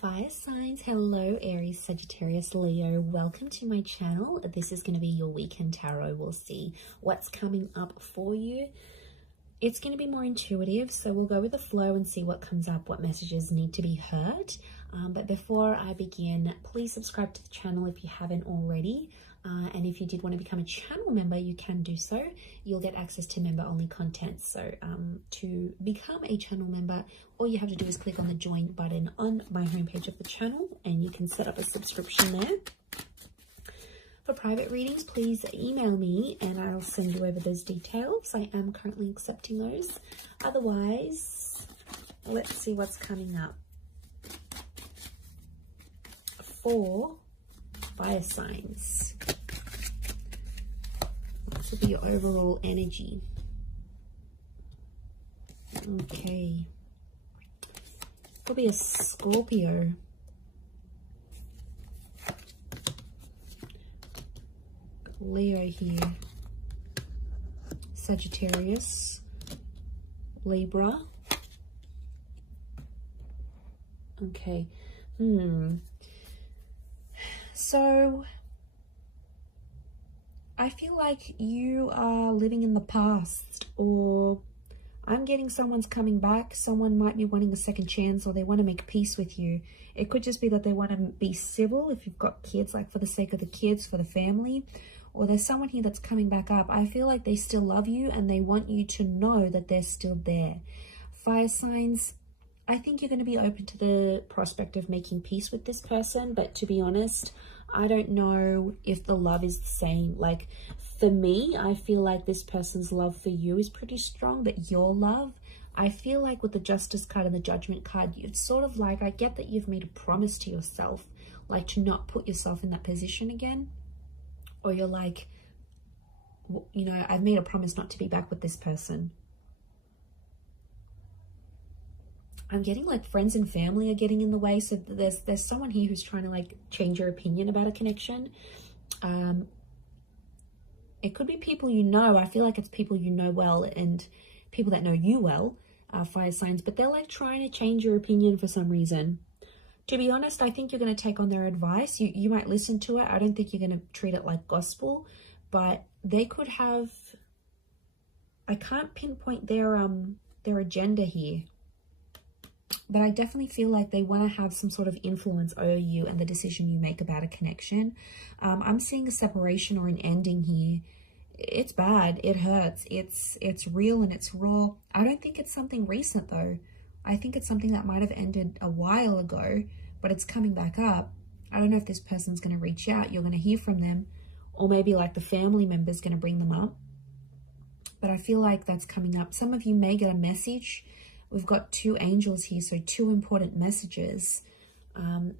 Fire signs, hello Aries, Sagittarius, Leo. Welcome to my channel. This is going to be your weekend tarot. We'll see what's coming up for you. It's going to be more intuitive, so we'll go with the flow and see what comes up, what messages need to be heard. But before I begin, please subscribe to the channel if you haven't already. And if you did want to become a channel member, you can do so. You'll get access to member-only content. So to become a channel member, all you have to do is click on the join button on my homepage of the channel, and you can set up a subscription there. For private readings, please email me and I'll send you over those details. I am currently accepting those. Otherwise, let's see what's coming up for fire signs. This will be your overall energy. Okay. Could be a Scorpio. Leo here. Sagittarius. Libra. Okay. So I feel like you are living in the past, or I'm getting someone's coming back. Someone might be wanting a second chance, or they want to make peace with you. It could just be that they want to be civil if you've got kids, like for the sake of the kids, for the family. Or there's someone here that's coming back up. I feel like they still love you and they want you to know that they're still there. Fire signs, I think you're going to be open to the prospect of making peace with this person. But to be honest, I don't know if the love is the same. Like for me, I feel like this person's love for you is pretty strong, but your love, I feel like with the Justice card and the Judgment card, it's sort of like, I get that you've made a promise to yourself, like to not put yourself in that position again. Or you're like, you know, I've made a promise not to be back with this person. I'm getting like friends and family are getting in the way. So there's someone here who's trying to like change your opinion about a connection. It could be people you know. I feel like it's people you know well and people that know you well, fire signs. But they're like trying to change your opinion for some reason. To be honest, I think you're going to take on their advice. You might listen to it. I don't think you're going to treat it like gospel. But they could have... I can't pinpoint their agenda here. But I definitely feel like they want to have some sort of influence over you and the decision you make about a connection. I'm seeing a separation or an ending here. It's bad. It hurts. It's real and it's raw. I don't think it's something recent though. I think it's something that might have ended a while ago, but it's coming back up. I don't know if this person's going to reach out. You're going to hear from them, or maybe like the family member's going to bring them up. But I feel like that's coming up. Some of you may get a message. We've got two angels here, so two important messages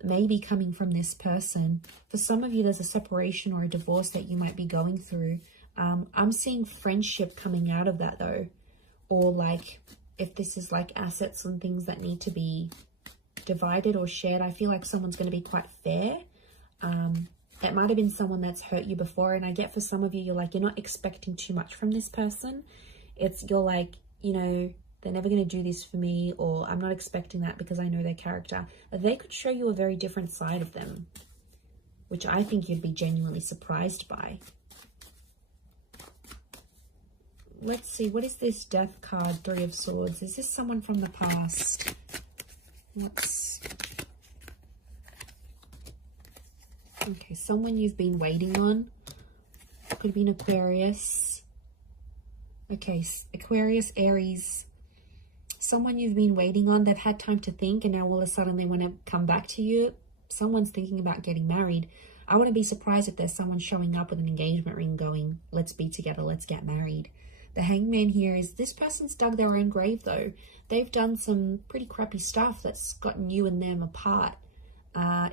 maybe coming from this person. For some of you, there's a separation or a divorce that you might be going through. I'm seeing friendship coming out of that though, or like if this is like assets and things that need to be divided or shared, I feel like someone's going to be quite fair. It might have been someone that's hurt you before, and I get for some of you, you're like, you're not expecting too much from this person. You're like, you know, they're never going to do this for me, or I'm not expecting that because I know their character. They could show you a very different side of them, which I think you'd be genuinely surprised by. Let's see, what is this Death card, Three of Swords? Is this someone from the past? Okay, someone you've been waiting on. Could be an Aquarius. Okay, Aquarius, Aries. Someone you've been waiting on. They've had time to think, and now all of a sudden they want to come back to you. Someone's thinking about getting married. I wouldn't be surprised if there's someone showing up with an engagement ring going, let's be together, let's get married. The Hangman here is this person's dug their own grave though. They've done some pretty crappy stuff that's gotten you and them apart.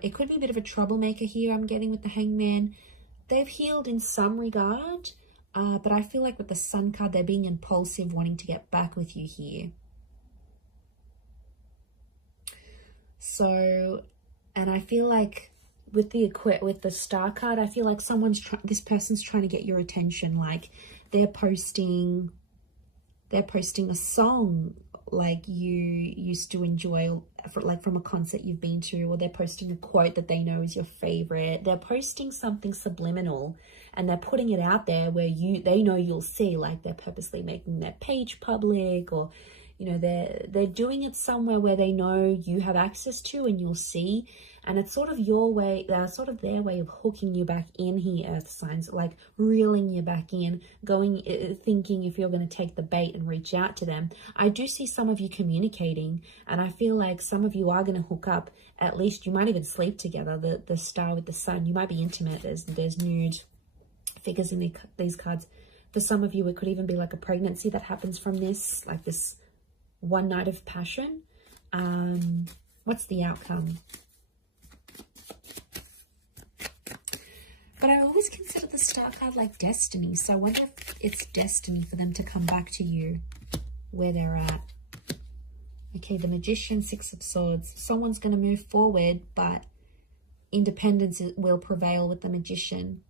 It could be a bit of a troublemaker here, I'm getting with the Hangman. They've healed in some regard, but I feel like with the Sun card, they're being impulsive, wanting to get back with you here. So, and I feel like with the Star card, I feel like this person's trying to get your attention. Like they're posting a song like you used to enjoy, like from a concert you've been to, or they're posting a quote that they know is your favorite. They're posting something subliminal and they're putting it out there where they know you'll see, like they're purposely making their page public, or you know, they're doing it somewhere where they know you have access to and you'll see. And it's sort of your way, sort of their way of hooking you back in here, earth signs, like reeling you back in, thinking if you're going to take the bait and reach out to them. I do see some of you communicating, and I feel like some of you are going to hook up. At least you might even sleep together. The star with the sun, you might be intimate. There's nude figures in these cards. For some of you, it could even be like a pregnancy that happens from this, like this one night of passion. What's the outcome? But I always consider the star card like destiny. So I wonder if it's destiny for them to come back to you where they're at. Okay, the Magician, Six of Swords. Someone's going to move forward, but independence will prevail with the Magician.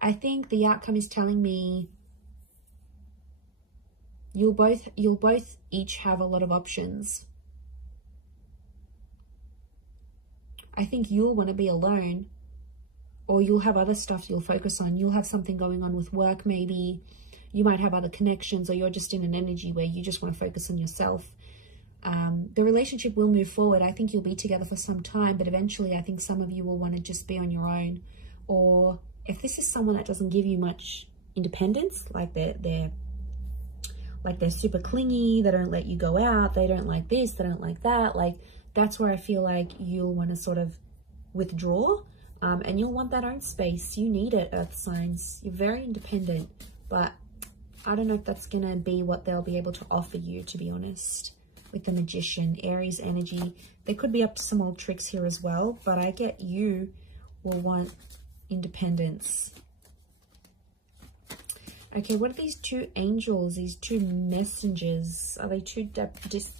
I think the outcome is telling me you'll both each have a lot of options. I think you'll want to be alone, or you'll have other stuff you'll focus on. You'll have something going on with work, maybe. You might have other connections, or you're just in an energy where you just want to focus on yourself. The relationship will move forward. I think you'll be together for some time, but eventually I think some of you will want to just be on your own. Or if this is someone that doesn't give you much independence, like they're super clingy, they don't let you go out, they don't like this, they don't like that, like that's where I feel like you'll want to sort of withdraw. And you'll want that own space. You need it, earth signs. You're very independent, but I don't know if that's going to be what they'll be able to offer you, to be honest. With the Magician, Aries energy, they could be up to some old tricks here as well, but I get you will want independence. Okay, what are these two angels, these two messengers? Are they two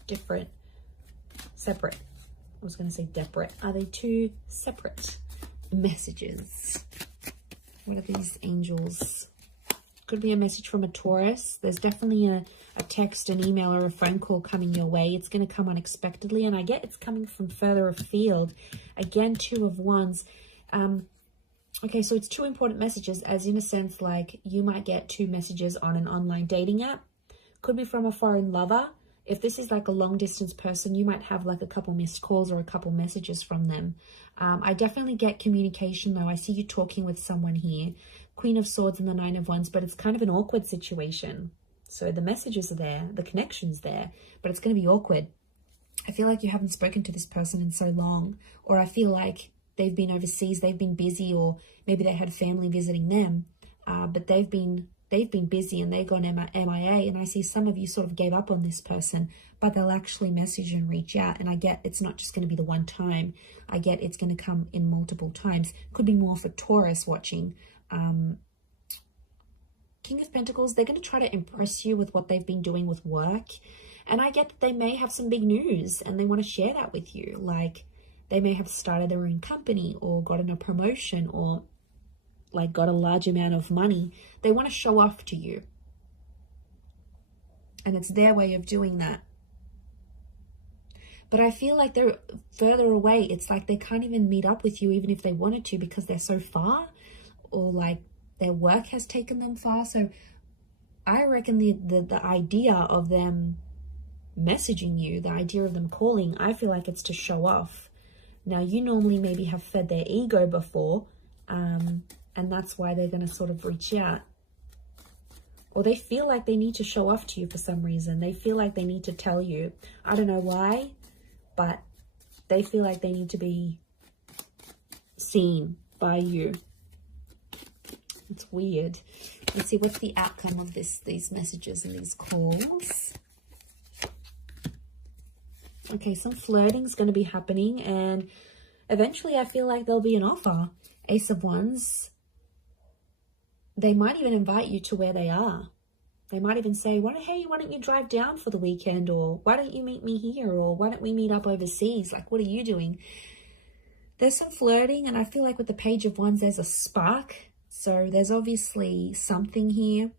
different? Separate. I was going to say separate. Are they two separate messages? What are these angels? Could be a message from a Taurus. There's definitely a text, an email, or a phone call coming your way. It's going to come unexpectedly, and I get it's coming from further afield. Again, Two of Wands. Okay, so it's two important messages, as in a sense, like you might get two messages on an online dating app. Could be from a foreign lover. If this is like a long distance person, you might have like a couple missed calls or a couple messages from them. I definitely get communication though. I see you talking with someone here. Queen of Swords and the Nine of Wands, but it's kind of an awkward situation. So the messages are there, the connection's there, but it's going to be awkward. I feel like you haven't spoken to this person in so long, or I feel like they've been overseas, they've been busy, or maybe they had family visiting them, but they've been busy and they've gone MIA, and I see some of you sort of gave up on this person, but they'll actually message and reach out, and I get it's not just going to be the one time. I get it's going to come in multiple times. Could be more for Taurus watching. King of Pentacles, they're going to try to impress you with what they've been doing with work, and I get that they may have some big news and they want to share that with you. Like they may have started their own company or gotten a promotion or like got a large amount of money. They want to show off to you, and it's their way of doing that. But I feel like they're further away. It's like they can't even meet up with you even if they wanted to, because they're so far, or like their work has taken them far. So I reckon the idea of them messaging you, the idea of them calling, I feel like it's to show off. Now, you normally maybe have fed their ego before, and that's why they're going to sort of reach out. Or they feel like they need to show off to you for some reason. They feel like they need to tell you. I don't know why, but they feel like they need to be seen by you. It's weird. Let's see, what's the outcome of these messages and these calls? Okay, some flirting is going to be happening, and eventually I feel like there'll be an offer. Ace of Wands. They might even invite you to where they are. They might even say, hey, why don't you drive down for the weekend? Or why don't you meet me here? Or why don't we meet up overseas? Like, what are you doing? There's some flirting, and I feel like with the Page of Wands, there's a spark. So there's obviously something here.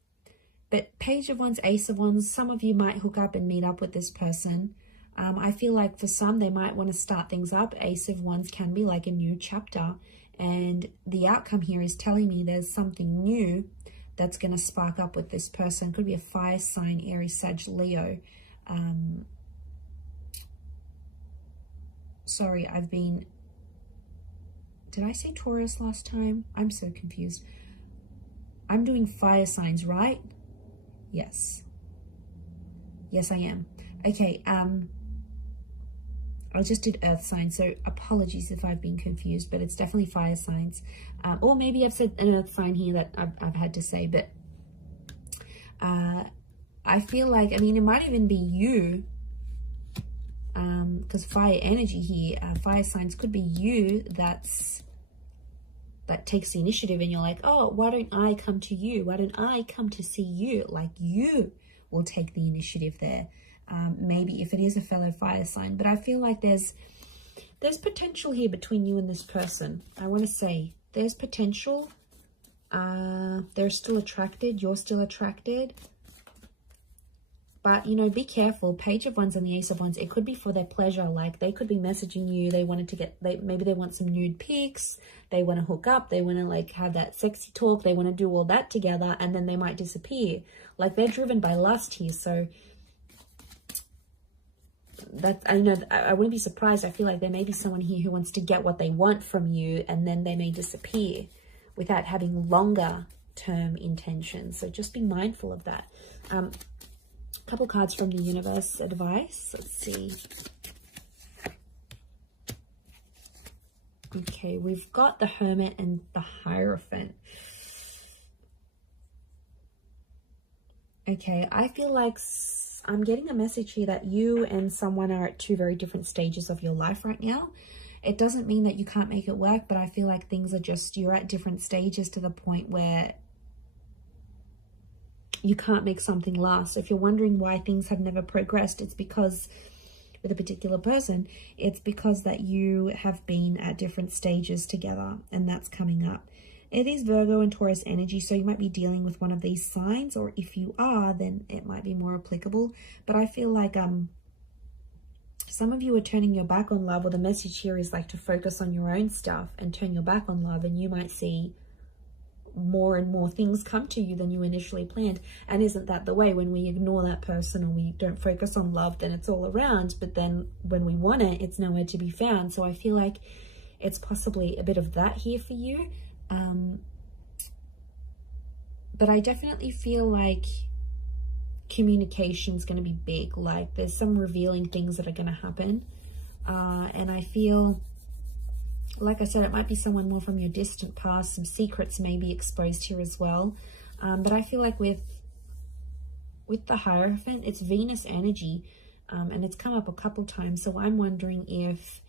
But Page of Wands, Ace of Wands, some of you might hook up and meet up with this person. I feel like for some, they might want to start things up. Ace of Wands can be like a new chapter. And the outcome here is telling me there's something new that's going to spark up with this person. Could be a fire sign, Aries, Sag, Leo. Sorry, did I say Taurus last time? I'm so confused. I'm doing fire signs, right? Yes. Yes, I am. Okay, I just did earth signs, so apologies if I've been confused, but it's definitely fire signs. Or maybe I've said an earth sign here that I've had to say, but I feel like, I mean, it might even be you, because fire energy here, fire signs could be you that takes the initiative, and you're like, oh, why don't I come to you? Why don't I come to see you? Like, you will take the initiative there. Maybe if it is a fellow fire sign, but I feel like there's potential here between you and this person. I want to say there's potential. They're still attracted. You're still attracted. But, you know, be careful. Page of Wands and the Ace of Wands, it could be for their pleasure. Like, they could be messaging you. They wanted to maybe they want some nude pics. They want to hook up. They want to, like, have that sexy talk. They want to do all that together, and then they might disappear. Like, they're driven by lust here. So, I know, I wouldn't be surprised. I feel like there may be someone here who wants to get what they want from you, and then they may disappear without having longer term intentions. So just be mindful of that. Couple cards from the universe advice. Let's see. Okay, we've got the Hermit and the Hierophant. Okay, I feel like I'm getting a message here that you and someone are at two very different stages of your life right now. It doesn't mean that you can't make it work, but I feel like things are just, you're at different stages to the point where you can't make something last. So if you're wondering why things have never progressed, it's because with a particular person, it's because that you have been at different stages together, and that's coming up. It is Virgo and Taurus energy, so you might be dealing with one of these signs, or if you are, then it might be more applicable. But I feel like some of you are turning your back on love, or the message here is like to focus on your own stuff and turn your back on love, and you might see more and more things come to you than you initially planned. And isn't that the way? When we ignore that person or we don't focus on love, then it's all around, but then when we want it, it's nowhere to be found. So I feel like it's possibly a bit of that here for you. But I definitely feel like communication is going to be big. Like, there's some revealing things that are going to happen. And I feel, like I said, it might be someone more from your distant past. Some secrets may be exposed here as well. But I feel like with the Hierophant, it's Venus energy. And it's come up a couple times. So I'm wondering if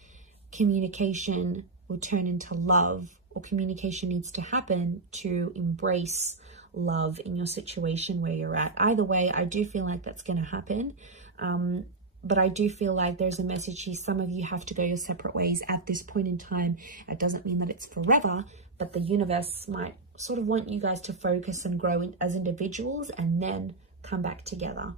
communication will turn into love, or communication needs to happen to embrace love in your situation where you're at. Either way, I do feel like that's going to happen. But I do feel like there's a message here. Some of you have to go your separate ways at this point in time. It doesn't mean that it's forever, but the universe might sort of want you guys to focus and grow as individuals and then come back together.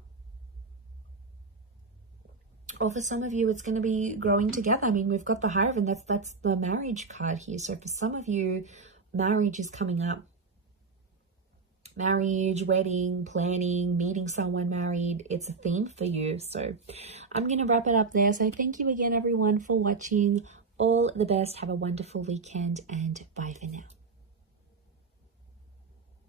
Or for some of you, it's going to be growing together. I mean, we've got the Hierophant. That's the marriage card here. So for some of you, marriage is coming up. Marriage, wedding, planning, meeting someone married. It's a theme for you. So I'm going to wrap it up there. So thank you again, everyone, for watching. All the best. Have a wonderful weekend, and bye for now.